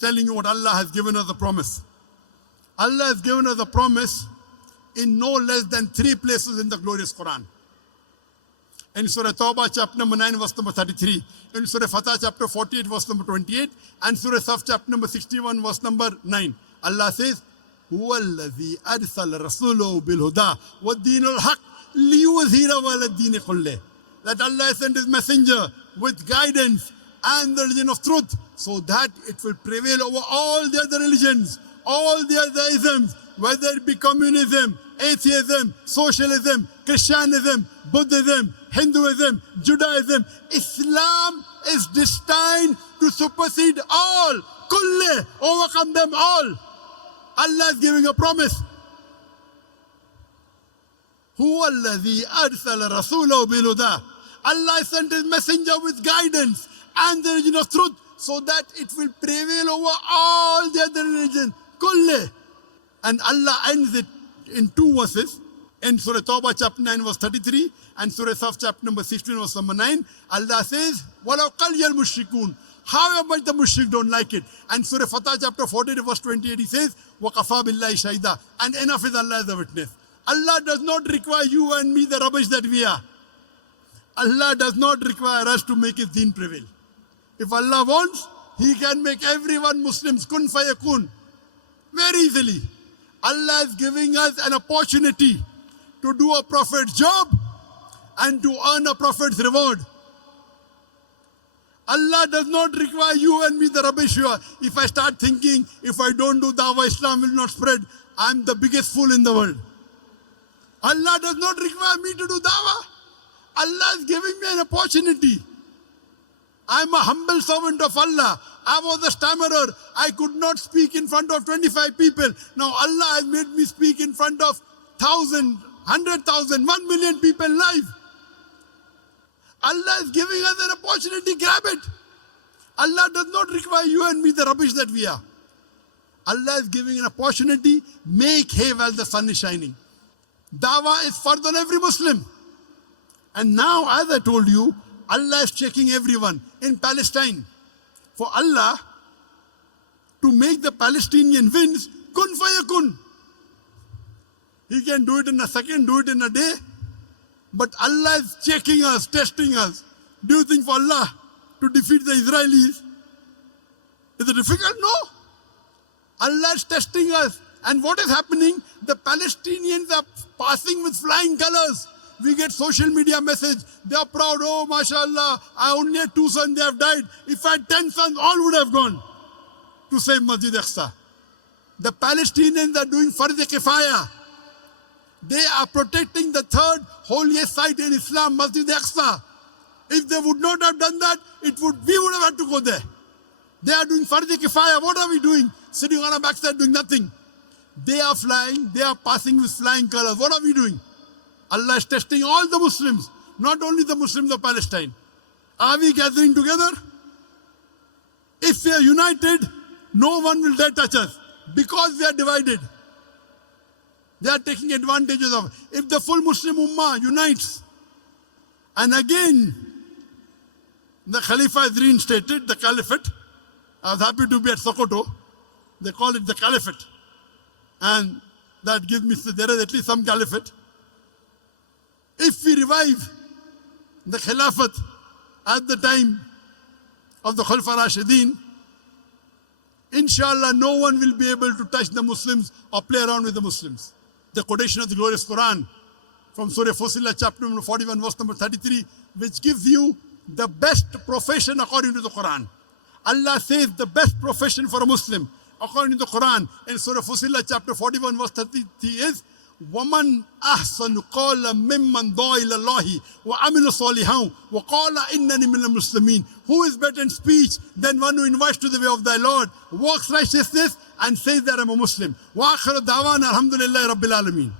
telling you what Allah has given us a promise. Allah has given us a promise in no less than 3 places in the glorious Quran. In Surah Tawbah chapter number 9 verse number 33, in Surah Fatah chapter 48 verse number 28, and Surah Saf chapter number 61 verse number 9. Allah says, هُوَ الَّذِي أَرْسَلَ رَسُولَهُ بِالْهُدَى وَالدِّينِ الْحَقِّ لِيُظْهِرَهُ عَلَى الدِّينِ كُلِّهِ. That Allah sent His messenger with guidance and the religion of truth, so that it will prevail over all the other religions, all the other isms, whether it be communism, atheism, socialism, Christianism, Buddhism, Hinduism, Judaism. Islam is destined to supersede all, kulle, overcome them all. Allah is giving a promise. هُوَ الَّذِي أَرْسَلَ رَسُولَهُ بِالْهُدَى. Allah sent His messenger with guidance and the religion of truth, so that it will prevail over all the other religions. Kulle. And Allah ends it in 2 verses. In Surah Tawbah chapter 9 verse 33 and Surah Saf chapter number 16 verse number 9, Allah says, وَلَوْ قَلْيَ الْمُشْرِكُونَ. However much the mushrik don't like it. And Surah Fatah chapter 48 verse 28, He says, وَقَفَى بِاللَّهِ شَهِدًا. And enough is Allah as a witness. Allah does not require you and me the rubbish that we are. Allah does not require us to make His deen prevail. If Allah wants, He can make everyone Muslims, kun fayakun, very easily. Allah is giving us an opportunity to do a prophet's job and to earn a prophet's reward. Allah does not require you and me the rubbish you are. If I start thinking, if I don't do dawah, Islam will not spread, I'm the biggest fool in the world. Allah does not require me to do dawah. Allah is giving me an opportunity. I'm a humble servant of Allah. I was a stammerer. I could not speak in front of 25 people. Now Allah has made me speak in front of 1,000, 100,000, 1 million people live. Allah is giving us an opportunity. Grab it. Allah does not require you and me the rubbish that we are. Allah is giving an opportunity. Make hay while the sun is shining. Dawah is further than every Muslim. And now, as I told you, Allah is checking everyone in Palestine. For Allah to make the Palestinian winds, kun fayakun. He can do it in a second, do it in a day. But Allah is checking us, testing us. Do you think for Allah to defeat the Israelis, is it difficult? No. Allah is testing us. And what is happening? The Palestinians are passing with flying colors. We get social media message. They are proud. Oh, mashallah, I only had 2 sons, they have died. If I had 10 sons, all would have gone to save Masjid Aqsa. The Palestinians are doing Fardh Kifaya. They are protecting the 3rd holiest site in Islam, Masjid Aqsa. If they would not have done that, we would have had to go there. They are doing Fardh Kifaya. What are we doing? Sitting on our backside doing nothing. They are flying. They are passing with flying colors. What are we doing? Allah is testing all the Muslims, not only the Muslims of Palestine. Are we gathering together? If we are united, no one will dare touch us. Because we are divided, they are taking advantages of it. If the full Muslim Ummah unites, and again, the Khalifa is reinstated, the Caliphate. I was happy to be at Sokoto. They call it the Caliphate. And that gives me, there is at least some Caliphate. If we revive the Khilafat at the time of the Khulafa Rashidin, inshallah no one will be able to touch the Muslims or play around with the Muslims. The quotation of the glorious Quran from Surah Fussilat chapter number 41 verse number 33, which gives you the best profession according to the Quran. Allah says the best profession for a Muslim according to the Quran in Surah Fussilat chapter 41 verse 33 is وَمَنْ أَحْسَنُ قَالَ مِمَّنْ دَعَا إِلَى اللَّهِ وَعَمِلَ صَالِحًا وَقَالَ إِنَّنِي مِنَ الْمُسْلِمِينَ. Who is better in speech than one who invites to the way of thy Lord, walks righteousness and says that I'm a Muslim. وَآخِرُ دَعْوَانَا الْحَمْدُ لِلَّهِ رَبِّ الْعَالَمِينَ.